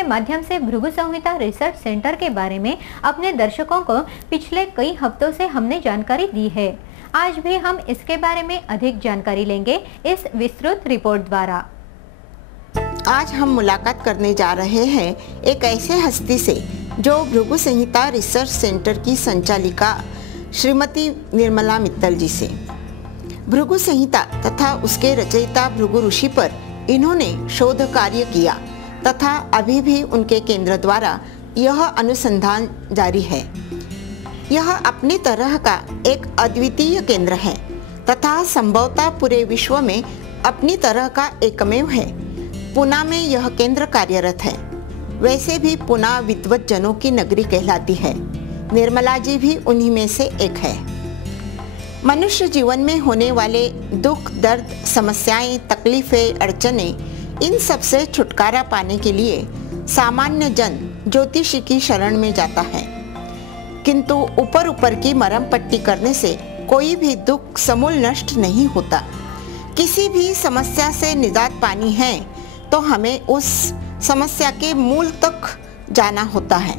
के माध्यम से भृगु संहिता रिसर्च सेंटर के बारे में अपने दर्शकों को पिछले कई हफ्तों से हमने जानकारी दी है। आज भी हम इसके बारे में अधिक जानकारी लेंगे इस विस्तृत रिपोर्ट द्वारा। आज हम मुलाकात करने जा रहे हैं एक ऐसे हस्ती से जो भृगु संहिता रिसर्च सेंटर की संचालिका श्रीमती निर्मला मित्तल जी से। भृगु संहिता तथा उसके रचयिता भृगु ऋषि पर इन्होंने शोध कार्य किया तथा अभी भी उनके केंद्र द्वारा यह अनुसंधान जारी है। यह अपनी तरह का एक अद्वितीय केंद्र है तथा संभवतः पूरे विश्व में अपनी तरह का एकमेव है। पुणे में यह केंद्र कार्यरत है। वैसे भी पुणे विद्वत जनों की नगरी कहलाती है। निर्मला जी भी उन्हीं में से एक है। मनुष्य जीवन में होने वाले दुख, दर्द, समस्याएं, तकलीफें, अड़चनें, इन सब से छुटकारा पाने के लिए सामान्य जन ज्योतिषी की शरण में जाता है। किंतु ऊपर ऊपर की मरहम पट्टी करने से कोई भी दुख समूल नष्ट नहीं होता। किसी भी समस्या से निजात पानी है तो हमें उस समस्या के मूल तक जाना होता है।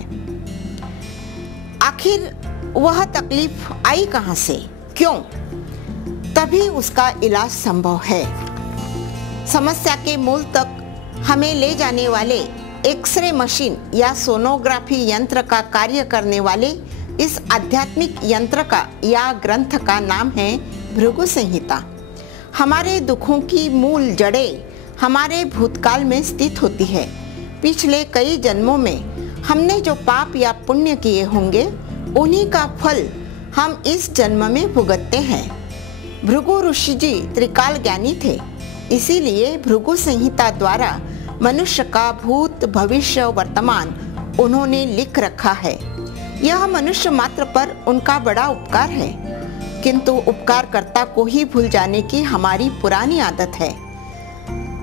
आखिर वह तकलीफ आई कहां से, क्यों? तभी उसका इलाज संभव है। समस्या के मूल तक हमें ले जाने वाले एक्सरे मशीन या सोनोग्राफी यंत्र का कार्य करने वाले इस आध्यात्मिक यंत्र का या ग्रंथ का नाम है भृगु संहिता। हमारे दुखों की मूल जड़ें हमारे भूतकाल में स्थित होती है। पिछले कई जन्मों में हमने जो पाप या पुण्य किए होंगे उन्हीं का फल हम इस जन्म में भुगतते हैं। भृगु ऋषि जी त्रिकाल ज्ञानी थे, इसीलिए भृगु संहिता द्वारा मनुष्य का भूत, भविष्य, वर्तमान उन्होंने लिख रखा है। यह मनुष्य मात्र पर उनका बड़ा उपकार है, किंतु उपकारकर्ता को ही भूल जाने की हमारी पुरानी आदत है,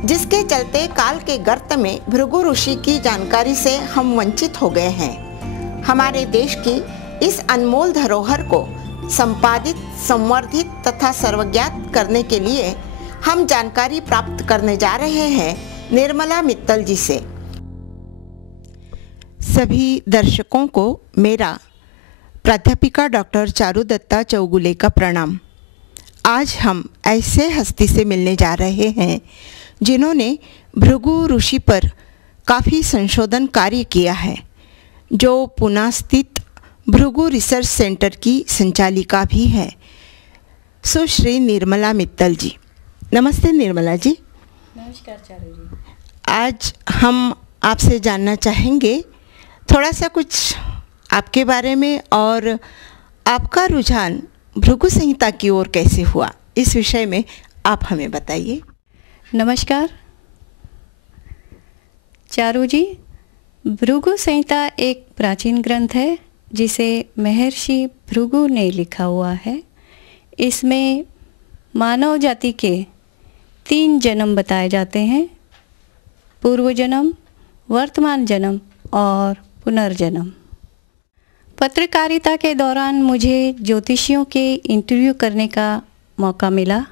जिसके चलते काल के गर्त में भृगु ऋषि की जानकारी से हम वंचित हो गए हैं। हमारे देश की इस अनमोल धरोहर को संपादित, संवर्धित तथा सर्वज्ञात करने के लिए हम जानकारी प्राप्त करने जा रहे हैं निर्मला मित्तल जी से। सभी दर्शकों को मेरा प्राध्यापिका डॉक्टर चारुदत्ता चौगुले का प्रणाम। आज हम ऐसे हस्ती से मिलने जा रहे हैं जिन्होंने भृगु ऋषि पर काफ़ी संशोधन कार्य किया है, जो पुणे स्थित भृगु रिसर्च सेंटर की संचालिका भी है, सुश्री निर्मला मित्तल जी। नमस्ते निर्मला जी। नमस्कार चारू जी। आज हम आपसे जानना चाहेंगे थोड़ा सा कुछ आपके बारे में और आपका रुझान भृगु संहिता की ओर कैसे हुआ, इस विषय में आप हमें बताइए। नमस्कार चारू जी। भृगु संहिता एक प्राचीन ग्रंथ है जिसे महर्षि भृगु ने लिखा हुआ है। इसमें मानव जाति के 3 जन्म बताए जाते हैं: पूर्व जन्म, वर्तमान जन्म और पुनर्जन्म। पत्रकारिता के दौरान मुझे ज्योतिषियों के इंटरव्यू करने का मौका मिला।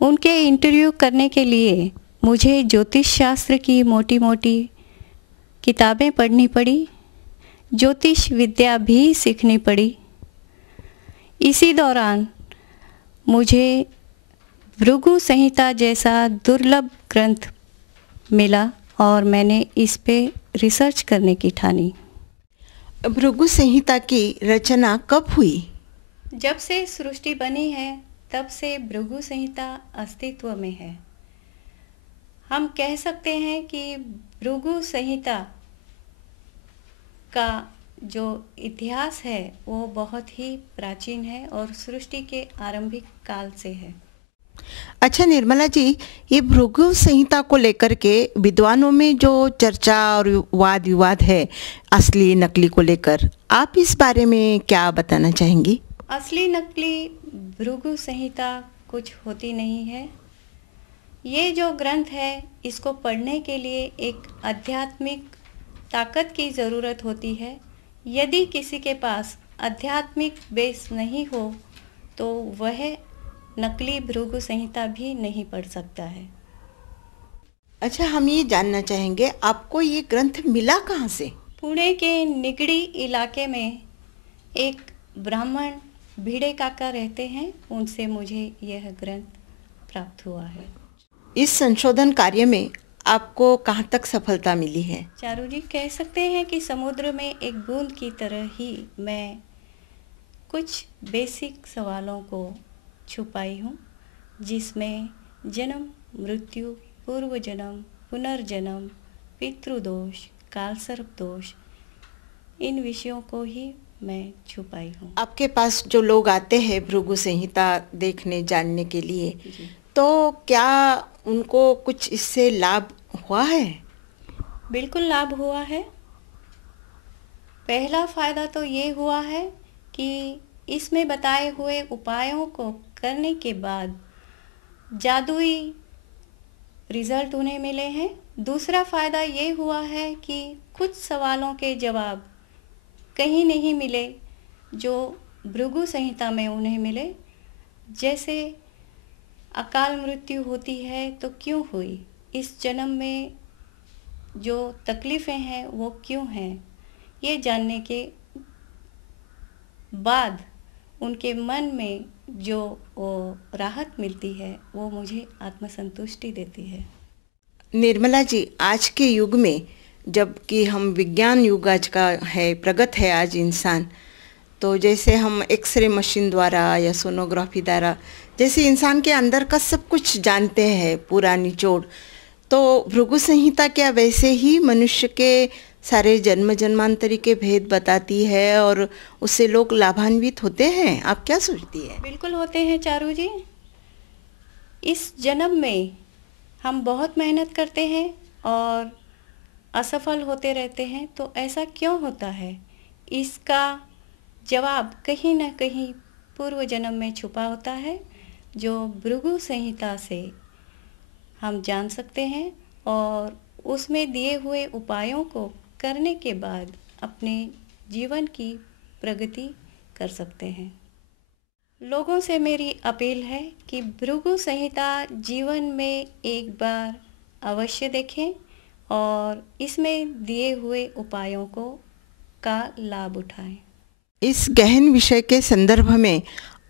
उनके इंटरव्यू करने के लिए मुझे ज्योतिष शास्त्र की मोटी मोटी किताबें पढ़नी पड़ी, ज्योतिष विद्या भी सीखनी पड़ी। इसी दौरान मुझे भृगु संहिता जैसा दुर्लभ ग्रंथ मिला और मैंने इस पे रिसर्च करने की ठानी। भृगु संहिता की रचना कब हुई? जब से सृष्टि बनी है तब से भृगु संहिता अस्तित्व में है। हम कह सकते हैं कि भृगु संहिता का जो इतिहास है वो बहुत ही प्राचीन है और सृष्टि के आरंभिक काल से है। अच्छा निर्मला जी, ये भृगु संहिता को लेकर के विद्वानों में जो चर्चा और वाद विवाद है असली नकली को लेकर, आप इस बारे में क्या बताना चाहेंगी? असली नकली भृगु संहिता कुछ होती नहीं है। ये जो ग्रंथ है इसको पढ़ने के लिए एक आध्यात्मिक ताकत की ज़रूरत होती है। यदि किसी के पास आध्यात्मिक बेस नहीं हो तो वह नकली भृगु संहिता भी नहीं पढ़ सकता है। अच्छा, हम ये जानना चाहेंगे आपको ये ग्रंथ मिला कहाँ से? पुणे के निगड़ी इलाके में एक ब्राह्मण भिड़े काका रहते हैं, उनसे मुझे यह ग्रंथ प्राप्त हुआ है। इस संशोधन कार्य में आपको कहाँ तक सफलता मिली है? चारू जी, कह सकते हैं कि समुद्र में एक बूंद की तरह ही मैं कुछ बेसिक सवालों को छुपाई हूँ, जिसमें जन्म, मृत्यु, पूर्व जन्म, पुनर्जन्म, पितृदोष, कालसर्प दोष, इन विषयों को ही मैं छुपाई हूँ। आपके पास जो लोग आते हैं भृगु संहिता देखने जानने के लिए, तो क्या उनको कुछ इससे लाभ हुआ है? बिल्कुल लाभ हुआ है। पहला फायदा तो ये हुआ है कि इसमें बताए हुए उपायों को करने के बाद जादुई रिजल्ट उन्हें मिले हैं। दूसरा फायदा ये हुआ है कि कुछ सवालों के जवाब कहीं नहीं मिले जो भृगु संहिता में उन्हें मिले। जैसे अकाल मृत्यु होती है तो क्यों हुई, इस जन्म में जो तकलीफ़ें हैं वो क्यों हैं, ये जानने के बाद उनके मन में जो राहत मिलती है वो मुझे आत्मसंतुष्टि देती है। निर्मला जी, आज के युग में जबकि हम विज्ञान युग आज का है, प्रगत है आज इंसान, तो जैसे हम एक्सरे मशीन द्वारा या सोनोग्राफी द्वारा जैसे इंसान के अंदर का सब कुछ जानते हैं पूरा निचोड़, तो भृगु संहिता क्या वैसे ही मनुष्य के सारे जन्म जन्मांतरी के भेद बताती है और उससे लोग लाभान्वित होते हैं? आप क्या सोचती है? बिल्कुल होते हैं चारू जी। इस जन्म में हम बहुत मेहनत करते हैं और असफल होते रहते हैं, तो ऐसा क्यों होता है? इसका जवाब कहीं ना कहीं पूर्व जन्म में छुपा होता है, जो भृगु संहिता से हम जान सकते हैं और उसमें दिए हुए उपायों को करने के बाद अपने जीवन की प्रगति कर सकते हैं। लोगों से मेरी अपील है कि भृगु संहिता जीवन में एक बार अवश्य देखें और इसमें दिए हुए उपायों को का लाभ उठाएं। इस गहन विषय के संदर्भ में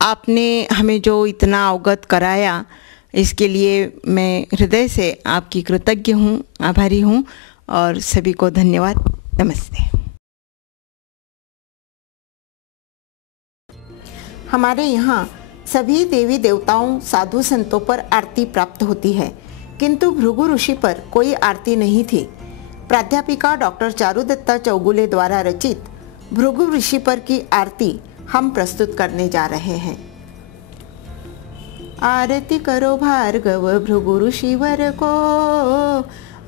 आपने हमें जो इतना अवगत कराया, इसके लिए मैं हृदय से आपकी कृतज्ञ हूँ, आभारी हूँ और सभी को धन्यवाद। नमस्ते। हमारे यहाँ सभी देवी देवताओं, साधु संतों पर आरती प्राप्त होती है, किंतु भृगु ऋषि पर कोई आरती नहीं थी। प्राध्यापिका डॉक्टर चारुदत्ता चौगुले द्वारा रचित भृगु ऋषि पर की आरती हम प्रस्तुत करने जा रहे हैं। आरती करो भार्गव भृगु ऋषिवर को,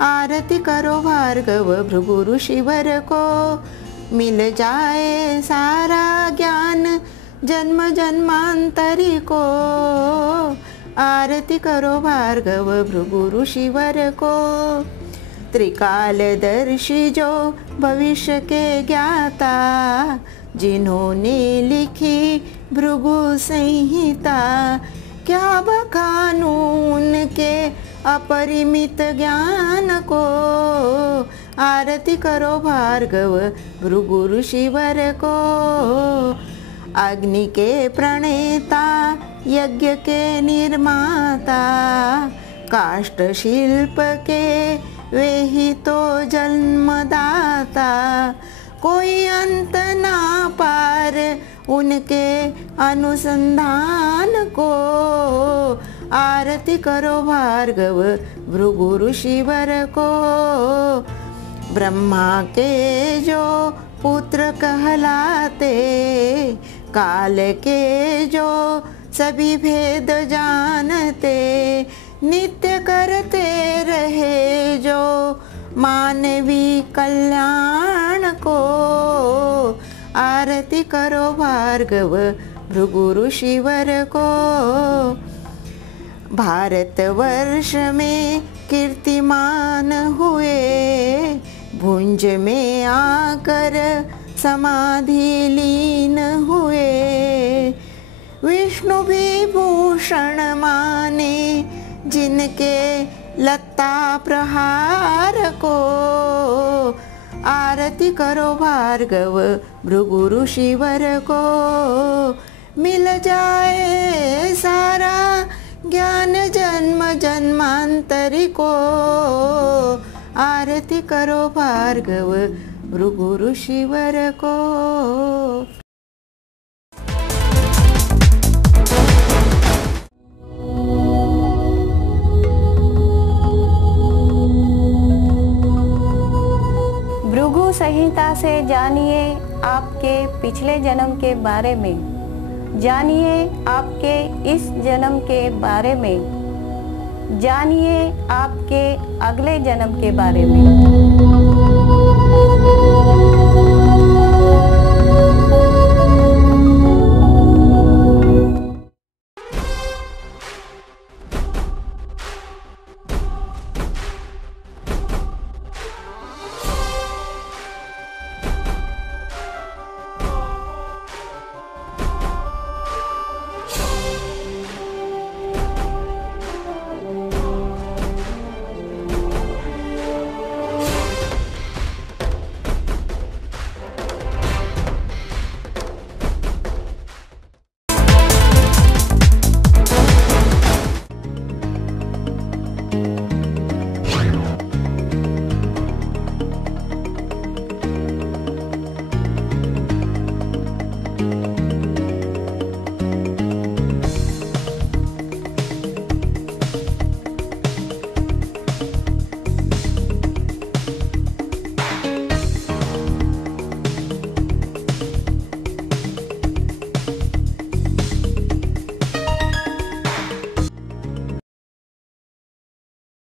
आरती करो भार्गव भृगु ऋषिवर को, मिल जाए सारा ज्ञान जन्म जन्मांतरी को। आरती करो भार्गव भृगु ऋषिवर को, त्रिकालदर्शी जो भविष्य के ज्ञाता, जिन्होंने लिखी भृगु संहिता। क्या बखानू उनके अपरिमित ज्ञान को, आरती करो भार्गव भृगु ऋषिवर को। अग्नि के प्रणेता, यज्ञ के निर्माता, काष्ठ शिल्प के वे ही तो जन्मदाता। कोई अंत ना पार उनके अनुसंधान को, आरती करो भार्गव भृगु ऋषिवर को। ब्रह्मा के जो पुत्र कहलाते, काल के जो सभी भेद जानते, नित्य करते रहे जो मानवी कल्याण को। आरती करो भार्गव भृगु ऋषिवर को। भारतवर्ष में कीर्तिमान हुए, भुंज में आकर समाधि लीन हुए। विष्णु भी भूषण माने जिनके लत प्रहार को। आरती करो भार्गव भृगु ऋषिवर को, मिल जाए सारा ज्ञान जन्म जन्मांतरी को। आरती करो भार्गव भृगु ऋषिवर को। भृगु संहिता से जानिए आपके पिछले जन्म के बारे में, जानिए आपके इस जन्म के बारे में, जानिए आपके अगले जन्म के बारे में।